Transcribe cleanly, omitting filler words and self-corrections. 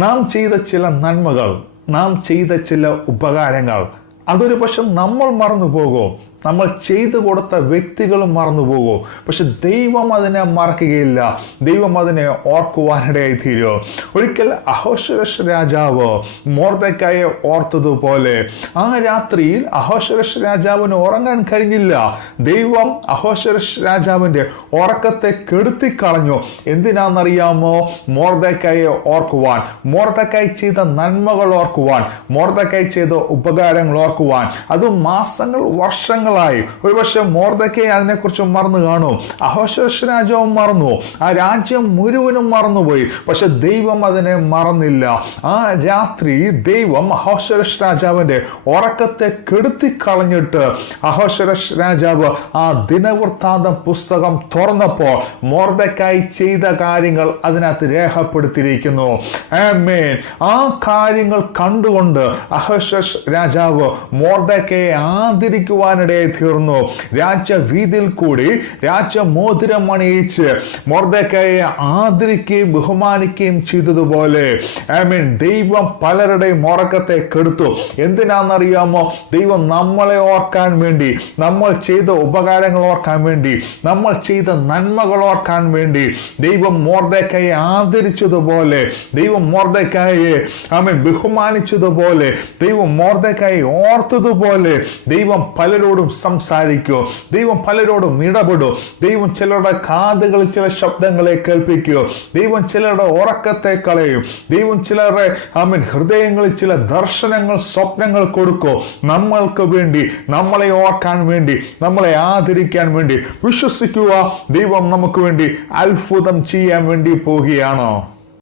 നാം ചെയ്ത ചില നന്മകൾ, നാം ചെയ്ത ചില ഉപകാരങ്ങൾ, അതൊരു പക്ഷെ നമ്മൾ മറന്നു പോകും. നമ്മൾ ചെയ്തു കൊടുത്ത വ്യക്തികളും മറന്നു പോകും. പക്ഷെ ദൈവം അതിനെ മറക്കുകയില്ല. ദൈവം അതിനെ ഓർക്കുവാനിടയായി തീരും. ഒരിക്കൽ അഹോശ്വരസ് രാജാവ് മൊർദെഖായിയെ ഓർത്തതുപോലെ ആ രാത്രിയിൽ അഹോശ്വരസ് രാജാവിന് ഉറങ്ങാൻ കഴിഞ്ഞില്ല. ദൈവം അഹോശ്വരസ് രാജാവിന്റെ ഉറക്കത്തെ കെടുത്തിക്കളഞ്ഞു. എന്തിനാണെന്നറിയാമോ? മൊർദെഖായിയെ ഓർക്കുവാൻ, മൊർദെഖായി ചെയ്ത നന്മകൾ ഓർക്കുവാൻ, മൊർദെഖായി ചെയ്ത ഉപകാരങ്ങൾ ഓർക്കുവാൻ. അതും മാസങ്ങൾ, വർഷങ്ങൾ ഒരുപക്ഷെ മൊർദെഖായി അതിനെക്കുറിച്ച് മറന്നു കാണും. അഹോശ്വരസ് രാജാവും മറന്നു. ആ രാജ്യം മുഴുവനും മറന്നുപോയി. പക്ഷെ ദൈവം അതിനെ മറന്നില്ല. ആ രാത്രി ദൈവം അഹോശ്വരസ് രാജാവിന്റെ ഉറക്കത്തെ കെടുത്തിക്കളഞ്ഞിട്ട് അഹോശ്വരസ് രാജാവ് ആ ദിനവൃത്താന്തം പുസ്തകം തുറന്നപ്പോൾ മൊർദെഖായി ചെയ്ത കാര്യങ്ങൾ അതിനകത്ത് രേഖപ്പെടുത്തിയിരിക്കുന്നു. ആമേൻ. ആ കാര്യങ്ങൾ കണ്ടുകൊണ്ട് അഹോശ്വരസ് രാജാവ് മൊർദെഖായിയെ ആദരിക്കുവാനിടയായി തീർന്നു. രാജവീതിയിൽ കൂടി രാജമോതിരം അണിയിച്ച് മൊർദെഖായിയെ ആദരിക്കുകയും ബഹുമാനിക്കുകയും ചെയ്തതുപോലെ ആമേൻ, ദൈവം പലരുടെയും ഉറക്കത്തെ കെടുത്തു. എന്തിനാണെന്നറിയാമോ? ദൈവം നമ്മളെ ഓർക്കാൻ വേണ്ടി, നമ്മൾ ചെയ്ത ഉപകാരങ്ങൾ ഓർക്കാൻ വേണ്ടി, നമ്മൾ ചെയ്ത നന്മകൾ ഓർക്കാൻ വേണ്ടി ദൈവം മൊർദെഖായിയെ ആദരിച്ചതുപോലെ, ദൈവം മൊർദെഖായിയെ ആമേൻ ബഹുമാനിച്ചതുപോലെ, ദൈവം മൊർദെഖായിയെ ഓർത്തതുപോലെ ദൈവം പലരോടും സംസാരിക്കൂ. ദൈവം പലരോടും ഇടപെടും. ദൈവം ചിലരുടെ കാതുകളിൽ ചില ശബ്ദങ്ങളെ കേൾപ്പിക്കൂ. ദൈവം ചിലരുടെ ഉറക്കത്തെ കളയും. ദൈവം ചിലരുടെ ഹൃദയങ്ങളിൽ ചില ദർശനങ്ങൾ, സ്വപ്നങ്ങൾ കൊടുക്കൂ. നമ്മൾക്ക് വേണ്ടി, നമ്മളെ ഓർക്കാൻ വേണ്ടി, നമ്മളെ ആദരിക്കാൻ വേണ്ടി. വിശ്വസിക്കുക, ദൈവം നമുക്ക് വേണ്ടി അത്ഭുതം ചെയ്യാൻ വേണ്ടി പോവുകയാണോ?